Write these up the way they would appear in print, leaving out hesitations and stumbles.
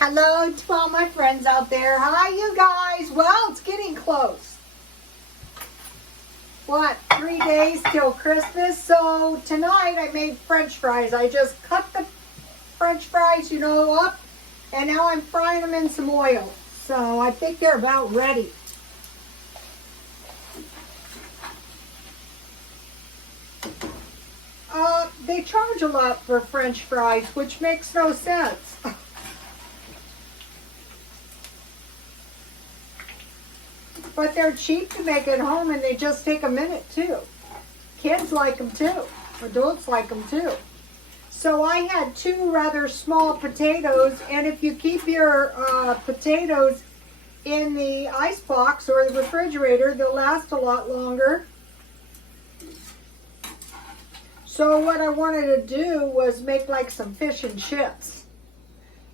Hello to all my friends out there. Hi, you guys. Well, it's getting close. What, 3 days till Christmas? So tonight I made French fries. I just cut the French fries, up, and now I'm frying them in some oil. So I think they're about ready. They charge a lot for French fries, which makes no sense. But they're cheap to make at home, and they just take a minute too. Kids like them too. Adults like them too. So I had 2 rather small potatoes, and if you keep your potatoes in the ice box or the refrigerator, they'll last a lot longer. So what I wanted to do was make like some fish and chips.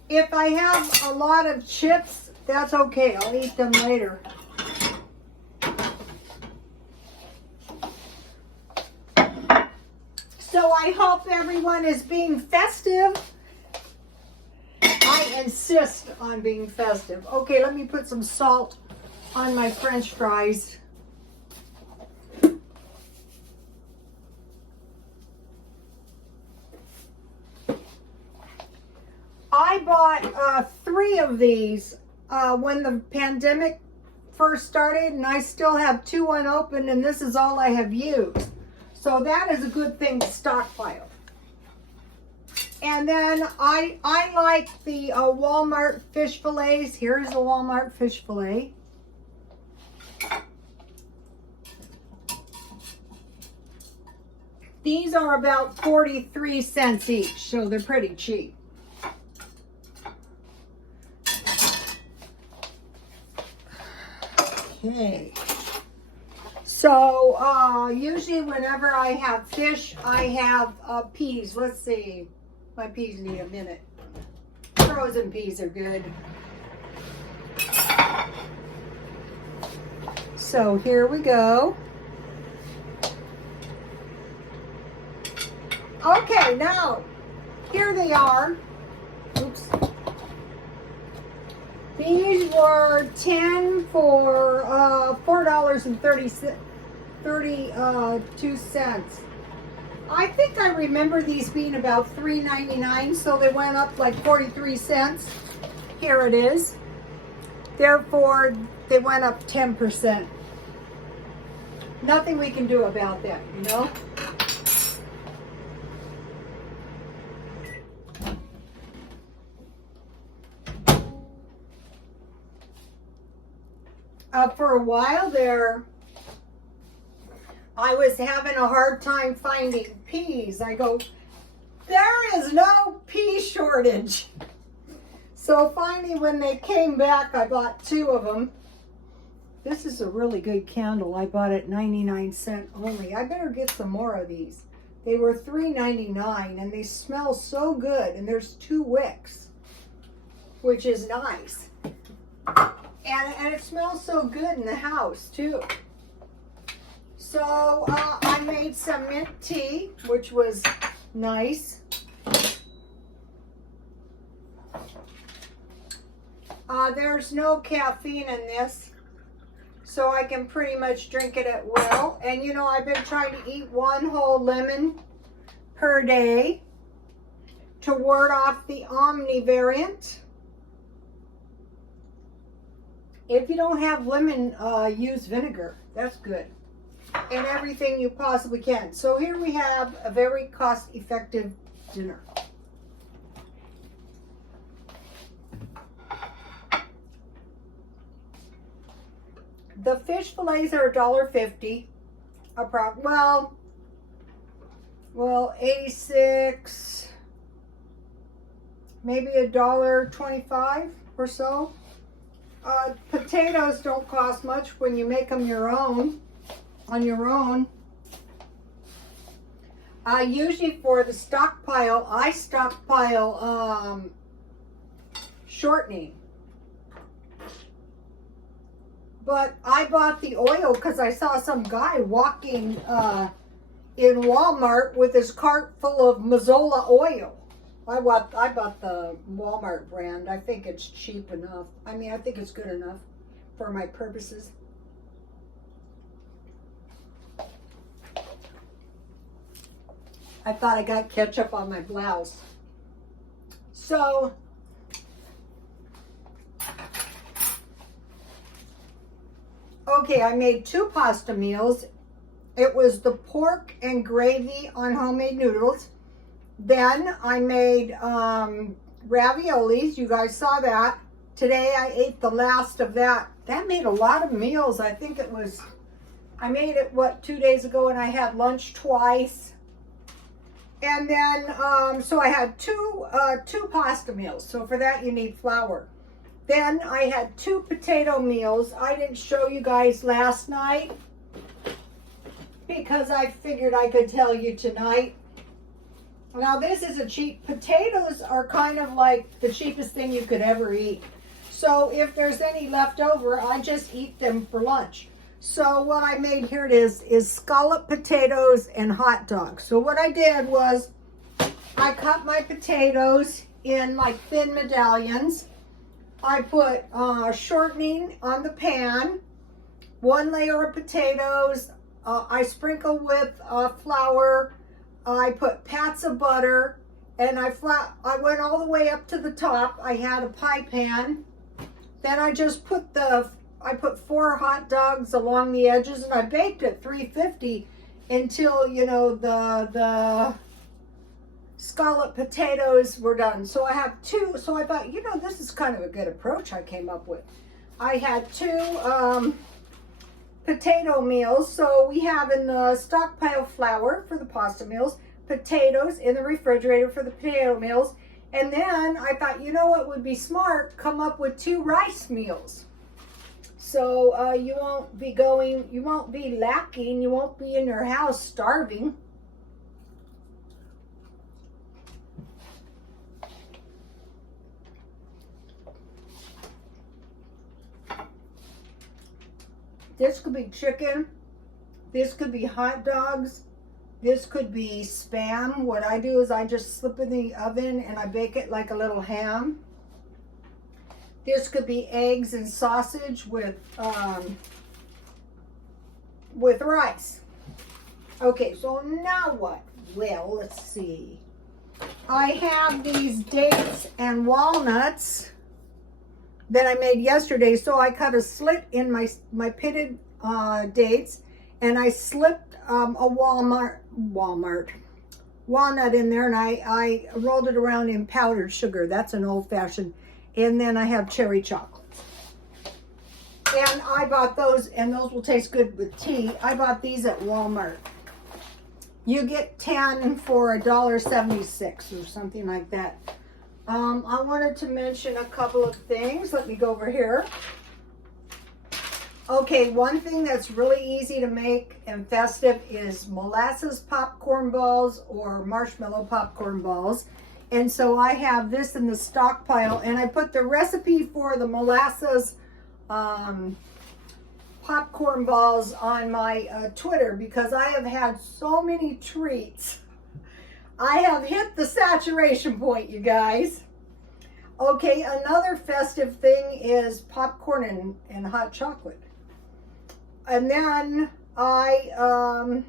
If I have a lot of chips, that's okay. I'll eat them later. So I hope everyone is being festive. I insist on being festive. Okay, let me put some salt on my French fries. I bought 3 of these when the pandemic first started, and I still have 2 unopened, and this is all I have used. So that is a good thing to stockpile. And then I like the Walmart fish fillets. Here's the Walmart fish fillet. These are about 43 cents each, so they're pretty cheap. Okay. So, usually whenever I have fish, I have peas. Let's see. My peas need a minute. Frozen peas are good. So, here we go. Okay, now, here they are. Oops. These were 10 for $4.32. I think I remember these being about $3.99, so they went up like 43 cents. Here it is. Therefore, they went up 10%. Nothing we can do about that, For a while there, I was having a hard time finding peas. I go, there is no pea shortage. So finally, when they came back, I bought 2 of them. This is a really good candle. I bought it 99 cents only. I better get some more of these. They were $3.99, and they smell so good. And there's 2 wicks, which is nice. And it smells so good in the house, too. So I made some mint tea, which was nice. There's no caffeine in this, so I can pretty much drink it at will. And I've been trying to eat 1 whole lemon per day to ward off the omnivariant. If you don't have lemon, use vinegar. That's good. And everything you possibly can. So here we have a very cost-effective dinner. The fish fillets are $1.50. Well, 86, maybe $1.25 or so. Potatoes don't cost much when you make them on your own. Usually for the stockpile, I stockpile shortening. But I bought the oil because I saw some guy walking in Walmart with his cart full of Mazola oil. I bought the Walmart brand. I think it's cheap enough. I mean, I think it's good enough for my purposes. I thought I got ketchup on my blouse. So, okay, I made 2 pasta meals. It was the pork and gravy on homemade noodles. Then I made raviolis. You guys saw that. Today I ate the last of that. That made a lot of meals. I think it was, I made it, 2 days ago, and I had lunch twice. And then, so I had two pasta meals. So for that you need flour. Then I had 2 potato meals. I didn't show you guys last night because I figured I could tell you tonight. Now this is a cheap, potatoes are kind of like the cheapest thing you could ever eat. So if there's any left over, I just eat them for lunch. So what I made, here it is scallop potatoes and hot dogs. So what I did was I cut my potatoes in like thin medallions. I put shortening on the pan, 1 layer of potatoes. I sprinkle with flour. I put pats of butter, and I went all the way up to the top. I had a pie pan. Then I just put I put 4 hot dogs along the edges, and I baked at 350 until, you know, the scallop potatoes were done. So I have 2, so I thought, you know, this is kind of a good approach I came up with. I had 2 potato meals. So we have in the stockpile flour for the pasta meals, potatoes in the refrigerator for the potato meals, and then I thought, you know what would be smart? Come up with 2 rice meals. So you won't be lacking, you won't be in your house starving. This could be chicken. This could be hot dogs. This could be Spam. What I do is I just slip in the oven and I bake it like a little ham. This could be eggs and sausage with rice. Okay, so now what? Well, let's see. I have these dates and walnuts that I made yesterday. So I cut a slit in my pitted dates, and I slipped a walnut in there, and I rolled it around in powdered sugar. That's an old-fashioned. And then I have cherry chocolate. And I bought those, and those will taste good with tea. I bought these at Walmart. You get 10 for $1.76 or something like that. I wanted to mention a couple of things. Let me go over here. Okay, one thing that's really easy to make and festive is molasses popcorn balls or marshmallow popcorn balls. And so I have this in the stockpile, and I put the recipe for the molasses popcorn balls on my Twitter because I have had so many treats. I have hit the saturation point, you guys. Okay, another festive thing is popcorn and hot chocolate. And then I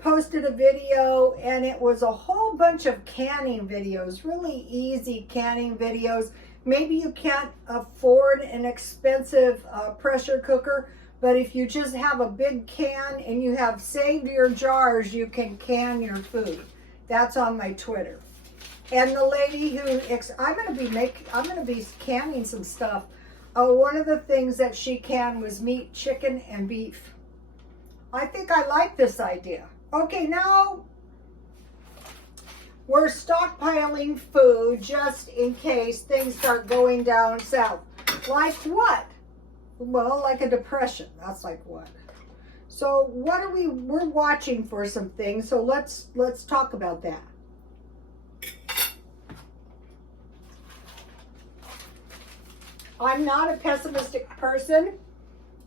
posted a video, and it was a whole bunch of canning videos, really easy canning videos. Maybe you can't afford an expensive pressure cooker, but if you just have a big can and you have saved your jars, you can can your food. That's on my Twitter. And the lady who, I'm gonna be canning some stuff. One of the things that she canned was meat, chicken, and beef. I think I like this idea. Okay, now we're stockpiling food just in case things start going down south. Like what? Well, like a depression. That's like what? So what are we're watching for some things. So let's talk about that. I'm not a pessimistic person.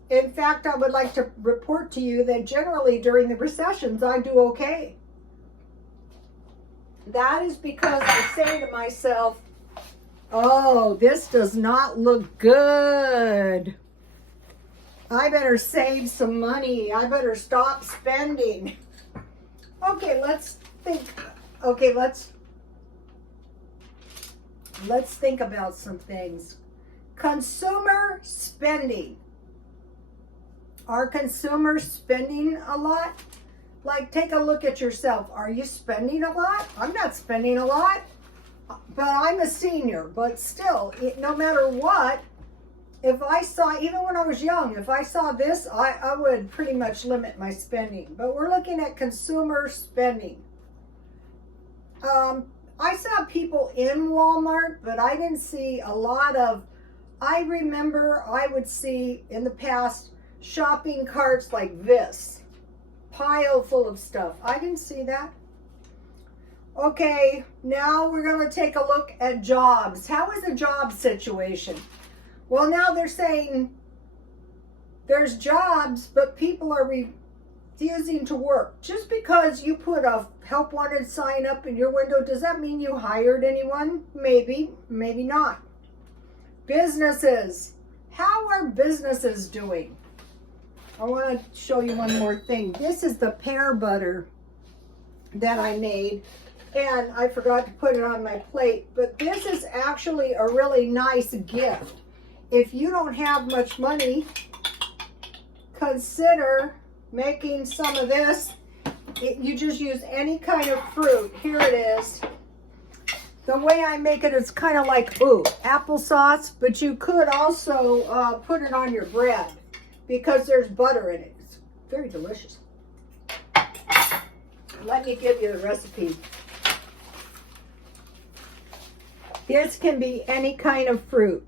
In fact, I would like to report to you that generally during the recessions, I do okay. That is because I say to myself, oh, this does not look good. I better save some money. I better stop spending. Okay, let's think. Okay, let's think about some things. Consumer spending. Are consumers spending a lot? Like, take a look at yourself. Are you spending a lot? I'm not spending a lot, but I'm a senior. But still, no matter what, if I saw, even when I was young, if I saw this, I would pretty much limit my spending. But we're looking at consumer spending. I saw people in Walmart, but I didn't see a lot of, I remember I would see in the past shopping carts like this, pile full of stuff. I didn't see that. Okay, now we're going to take a look at jobs. How is the job situation? Well, now they're saying there's jobs, but people are refusing to work. Just because you put a help wanted sign up in your window, does that mean you hired anyone? Maybe, maybe not. Businesses. How are businesses doing? I want to show you one more thing. This is the pear butter that I made, and I forgot to put it on my plate, but this is actually a really nice gift. If you don't have much money, consider making some of this. You just use any kind of fruit. Here it is. The way I make it is kind of like, applesauce, but you could also put it on your bread because there's butter in it. It's very delicious. Let me give you the recipe. This can be any kind of fruit.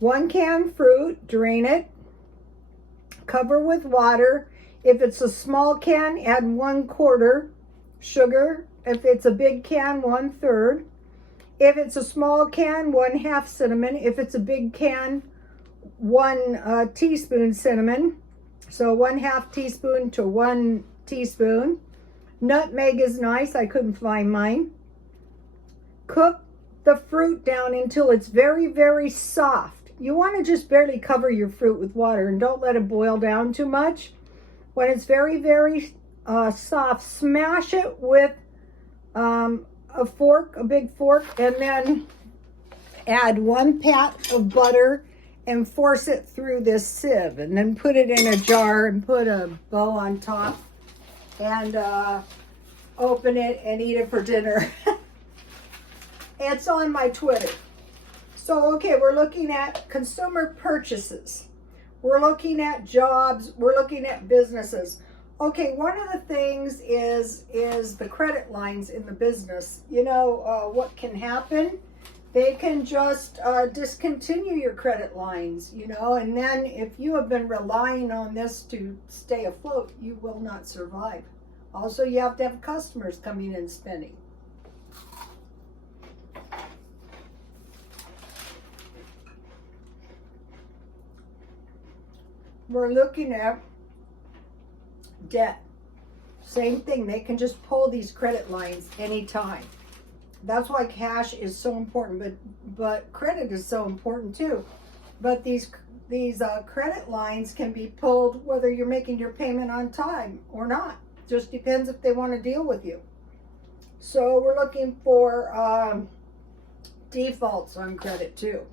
1 can fruit, drain it, cover with water. If it's a small can, add 1/4 sugar. If it's a big can, 1/3. If it's a small can, 1/2 cinnamon. If it's a big can, 1 teaspoon cinnamon. So 1/2 teaspoon to 1 teaspoon. Nutmeg is nice. I couldn't find mine. Cook the fruit down until it's very, very soft. You want to just barely cover your fruit with water and don't let it boil down too much. When it's very, very soft, smash it with a fork, a big fork, and then add 1 pat of butter and force it through this sieve, and then put it in a jar and put a bow on top and open it and eat it for dinner. It's on my Twitter. So, okay, we're looking at consumer purchases. We're looking at jobs. We're looking at businesses. Okay, one of the things is the credit lines in the business. You know, what can happen? They can just discontinue your credit lines, you know, and then if you have been relying on this to stay afloat, you will not survive. Also, you have to have customers coming in spending. We're looking at debt. Same thing. They can just pull these credit lines anytime. That's why cash is so important, but credit is so important too. But these credit lines can be pulled whether you're making your payment on time or not. Just depends if they want to deal with you. So we're looking for defaults on credit too.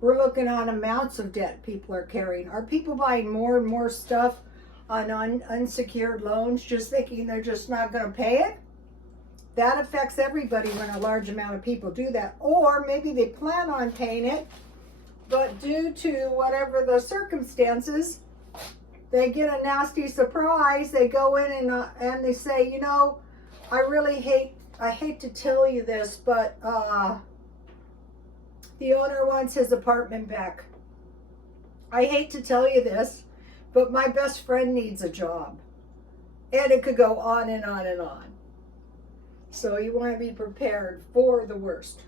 We're looking on amounts of debt people are carrying. Are people buying more and more stuff on unsecured loans just thinking they're just not going to pay it? That affects everybody when a large amount of people do that. Or maybe they plan on paying it, but due to whatever the circumstances, they get a nasty surprise. They go in and they say, you know, I hate to tell you this, but the owner wants his apartment back. I hate to tell you this, but my best friend needs a job. And it could go on and on and on. So you want to be prepared for the worst.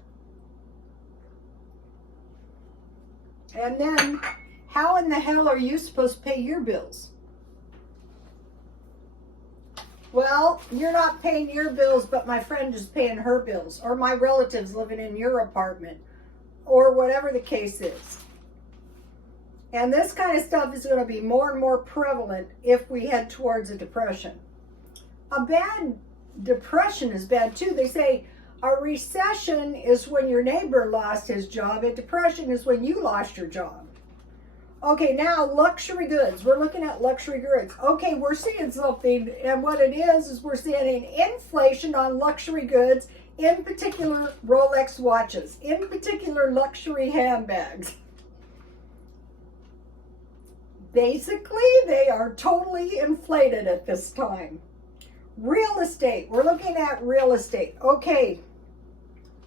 And then, how in the hell are you supposed to pay your bills? Well, you're not paying your bills, but my friend is paying her bills, or my relatives living in your apartment, or whatever the case is. And this kind of stuff is going to be more and more prevalent if we head towards a depression. A bad depression is bad too. They say a recession is when your neighbor lost his job. A depression is when you lost your job. Okay, now luxury goods. We're looking at luxury goods. Okay, we're seeing something, and what it is we're seeing inflation on luxury goods, in particular Rolex watches, in particular luxury handbags. Basically, they are totally inflated at this time. Real estate. We're looking at real estate. Okay,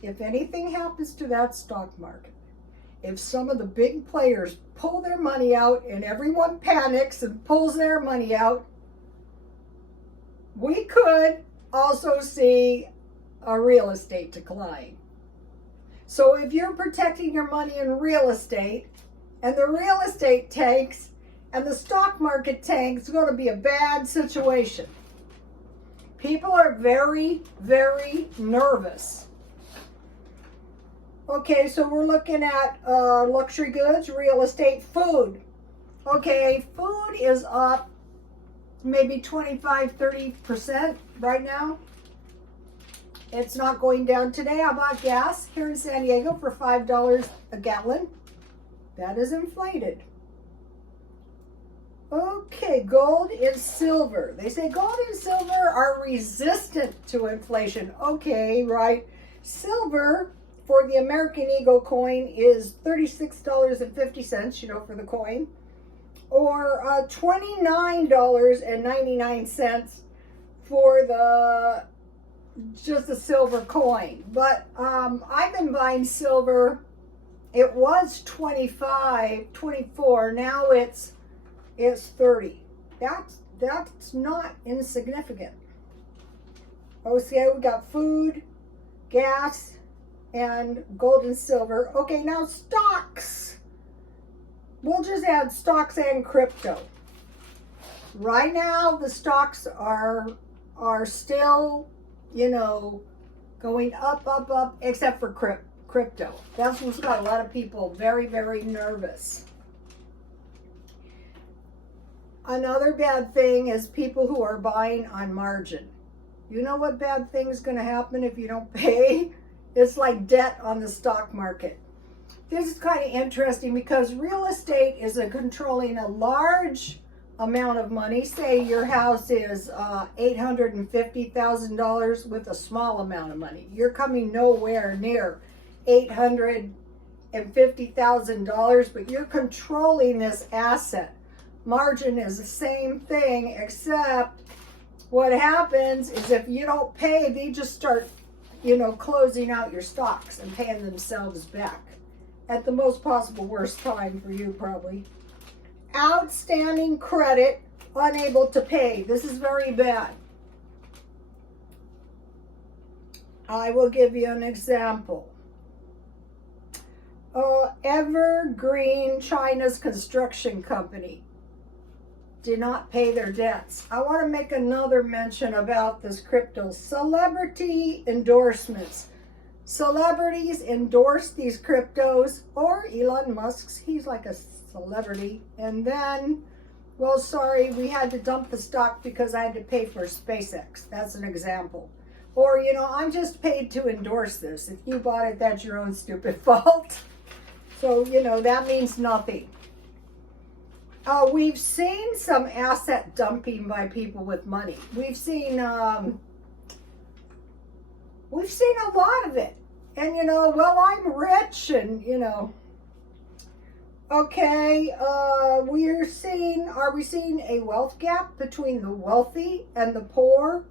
if anything happens to that stock market, if some of the big players pull their money out and everyone panics and pulls their money out, we could also see a real estate decline. So if you're protecting your money in real estate and the real estate tanks and the stock market tanks, it's going to be a bad situation. People are very, very nervous. Okay, so we're looking at luxury goods, real estate, food. Okay, food is up maybe 25-30% right now. It's not going down today. I bought gas here in San Diego for $5 a gallon. That is inflated. Okay, gold and silver. They say gold and silver are resistant to inflation. Okay, right. Silver for the American Eagle coin is $36.50, for the coin, or $29.99 for just the silver coin. But I've been buying silver. It was 24. Now it's 30. That's not insignificant. Okay, we got food, gas, and gold and silver. Okay, now stocks. We'll just add stocks and crypto. Right now, the stocks are still, going up, except for crypto. That's what's got a lot of people very, very nervous. Another bad thing is people who are buying on margin. You know what bad thing is going to happen if you don't pay? It's like debt on the stock market. This is kind of interesting because real estate is controlling a large amount of money. Say your house is $850,000 with a small amount of money. You're coming nowhere near $850,000, but you're controlling this asset. Margin is the same thing, except what happens is if you don't pay, they just start closing out your stocks and paying themselves back at the most possible worst time for you, probably. Outstanding credit, unable to pay. This is very bad. I will give you an example. Evergreen, China's construction company, did not pay their debts. I want to make another mention about this crypto. Celebrity endorsements. Celebrities endorse these cryptos, or Elon Musk's, he's like a celebrity. And then, well, sorry, we had to dump the stock because I had to pay for SpaceX. That's an example. Or, I'm just paid to endorse this. If you bought it, that's your own stupid fault. So, that means nothing. We've seen some asset dumping by people with money. We've seen a lot of it. And, well, I'm rich and, okay, are we seeing a wealth gap between the wealthy and the poor?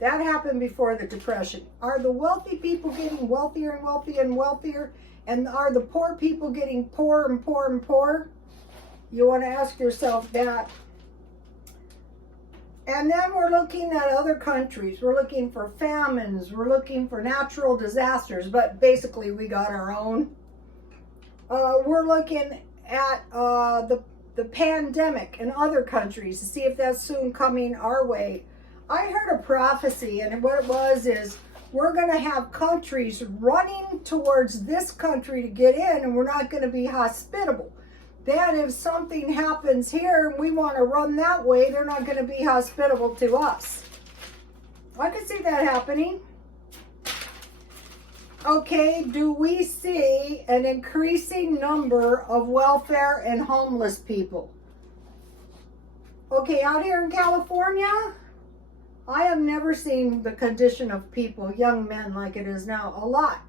That happened before the Depression. Are the wealthy people getting wealthier and wealthier and wealthier? And are the poor people getting poorer and poorer and poorer? You want to ask yourself that. And then we're looking at other countries. We're looking for famines. We're looking for natural disasters. But basically, we got our own. We're looking at the pandemic in other countries to see if that's soon coming our way. I heard a prophecy, and what it was is we're going to have countries running towards this country to get in, and we're not going to be hospitable. Then if something happens here and we want to run that way, they're not going to be hospitable to us. I could see that happening. Okay, do we see an increasing number of welfare and homeless people? Okay, out here in California, I have never seen the condition of people, young men, like it is now. A lot.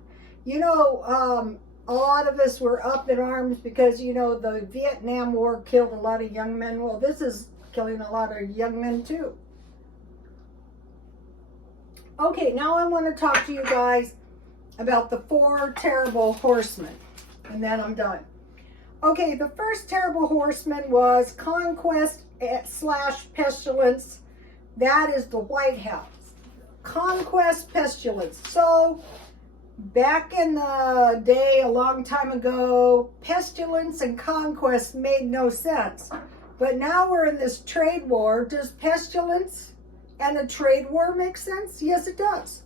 You know, a lot of us were up in arms because, you know, the Vietnam War killed a lot of young men. Well, this is killing a lot of young men too. Okay, now I want to talk to you guys about the 4 terrible horsemen, and then I'm done. Okay, the first terrible horseman was conquest / pestilence. That is the White House. Conquest, pestilence. So, back in the day, a long time ago, pestilence and conquest made no sense. But now we're in this trade war. Does pestilence and a trade war make sense? Yes, it does.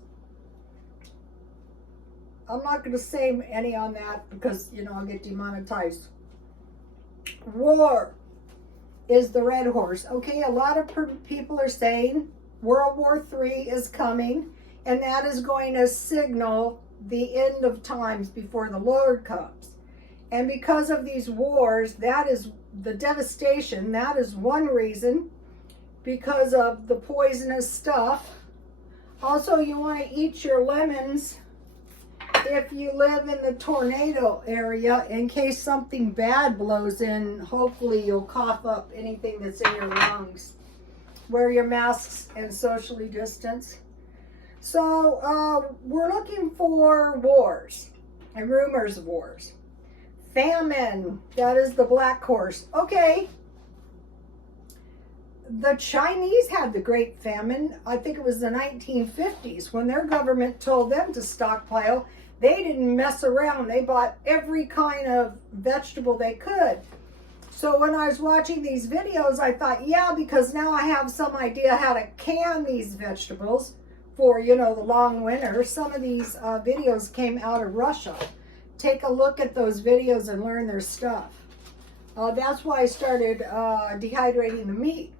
I'm not going to say any on that because, you know, I'll get demonetized. War is the red horse. Okay, a lot of people are saying World War III is coming, and that is going to signal the end of times before the Lord comes. And because of these wars, that is the devastation. That is one reason, because of the poisonous stuff. Also, you want to eat your lemons if you live in the tornado area, in case something bad blows in. Hopefully you'll cough up anything that's in your lungs. Wear your masks and socially distance. So we're looking for wars and rumors of wars. Famine, that is the black horse. Okay, the Chinese had the Great Famine. I think it was the 1950s when their government told them to stockpile. They didn't mess around. They bought every kind of vegetable they could. So when I was watching these videos, I thought, yeah, because now I have some idea how to can these vegetables for, you know, the long winter. Some of these videos came out of Russia. Take a look at those videos and learn their stuff. That's why I started dehydrating the meat.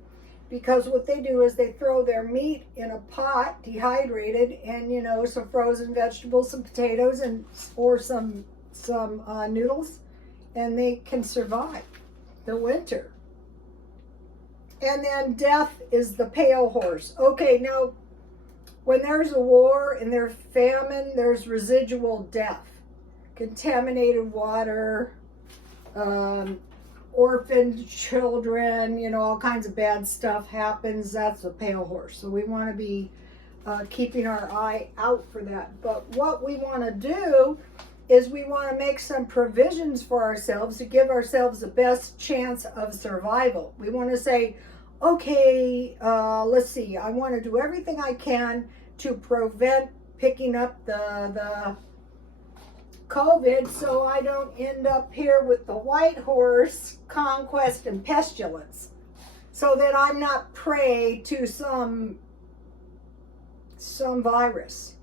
Because what they do is they throw their meat in a pot, dehydrated, and, you know, some frozen vegetables, some potatoes, and or some noodles, and they can survive the winter. And then death is the pale horse. Okay, now, when there's a war and there's famine, there's residual death. Contaminated water, orphaned children, you know, all kinds of bad stuff happens. That's a pale horse. So we want to be keeping our eye out for that. But what we want to do is we want to make some provisions for ourselves to give ourselves the best chance of survival. We want to say, okay, let's see, I want to do everything I can to prevent picking up the COVID, so I don't end up here with the white horse, conquest, and pestilence, so that I'm not prey to some virus,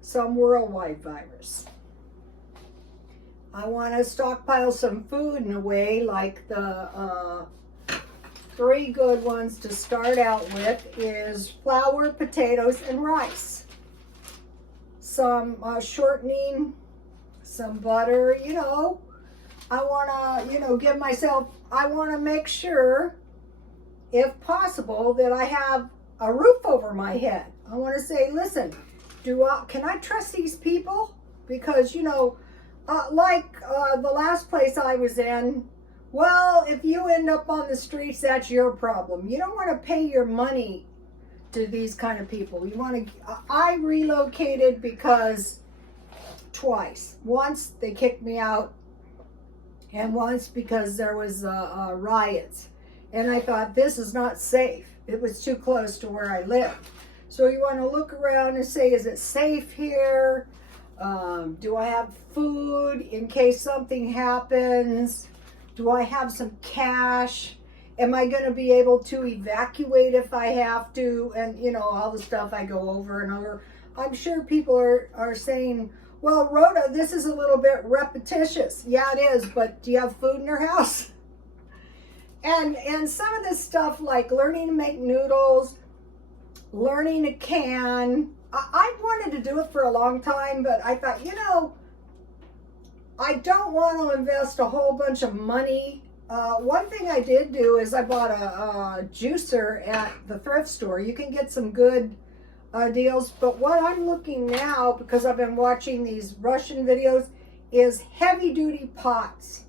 some worldwide virus. I want to stockpile some food in a way, like the 3 good ones to start out with is flour, potatoes, and rice. Some shortening, some butter, you know. I want to, you know, give myself, I want to make sure, if possible, that I have a roof over my head. I want to say, listen, can I trust these people? Because, you know, like the last place I was in, well, if you end up on the streets, that's your problem. You don't want to pay your money to these kind of people. You want to, I relocated because twice. Once they kicked me out, and once because there was riots. And I thought, this is not safe. It was too close to where I lived. So you want to look around and say, is it safe here? Do I have food in case something happens? Do I have some cash? Am I going to be able to evacuate if I have to? And, you know, all the stuff I go over and over. I'm sure people are saying, well, Rhoda, this is a little bit repetitious. Yeah, it is, but do you have food in your house? And some of this stuff like learning to make noodles, learning to can. I wanted to do it for a long time, but I thought, you know, I don't want to invest a whole bunch of money. One thing I did do is I bought a juicer at the thrift store. You can get some good deals, but what I'm looking now, because I've been watching these Russian videos, is heavy duty pots.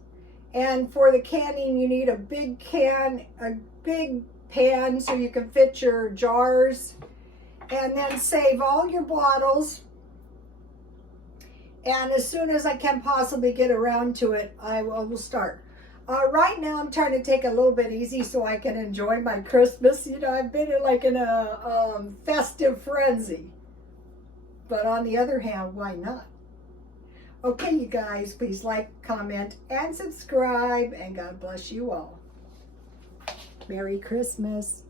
And for the canning, you need a big can, a big pan so you can fit your jars, and then save all your bottles. And as soon as I can possibly get around to it, I will start. Right now, I'm trying to take a little bit easy so I can enjoy my Christmas. You know, I've been in a festive frenzy. But on the other hand, why not? Okay, you guys, please like, comment, and subscribe. And God bless you all. Merry Christmas.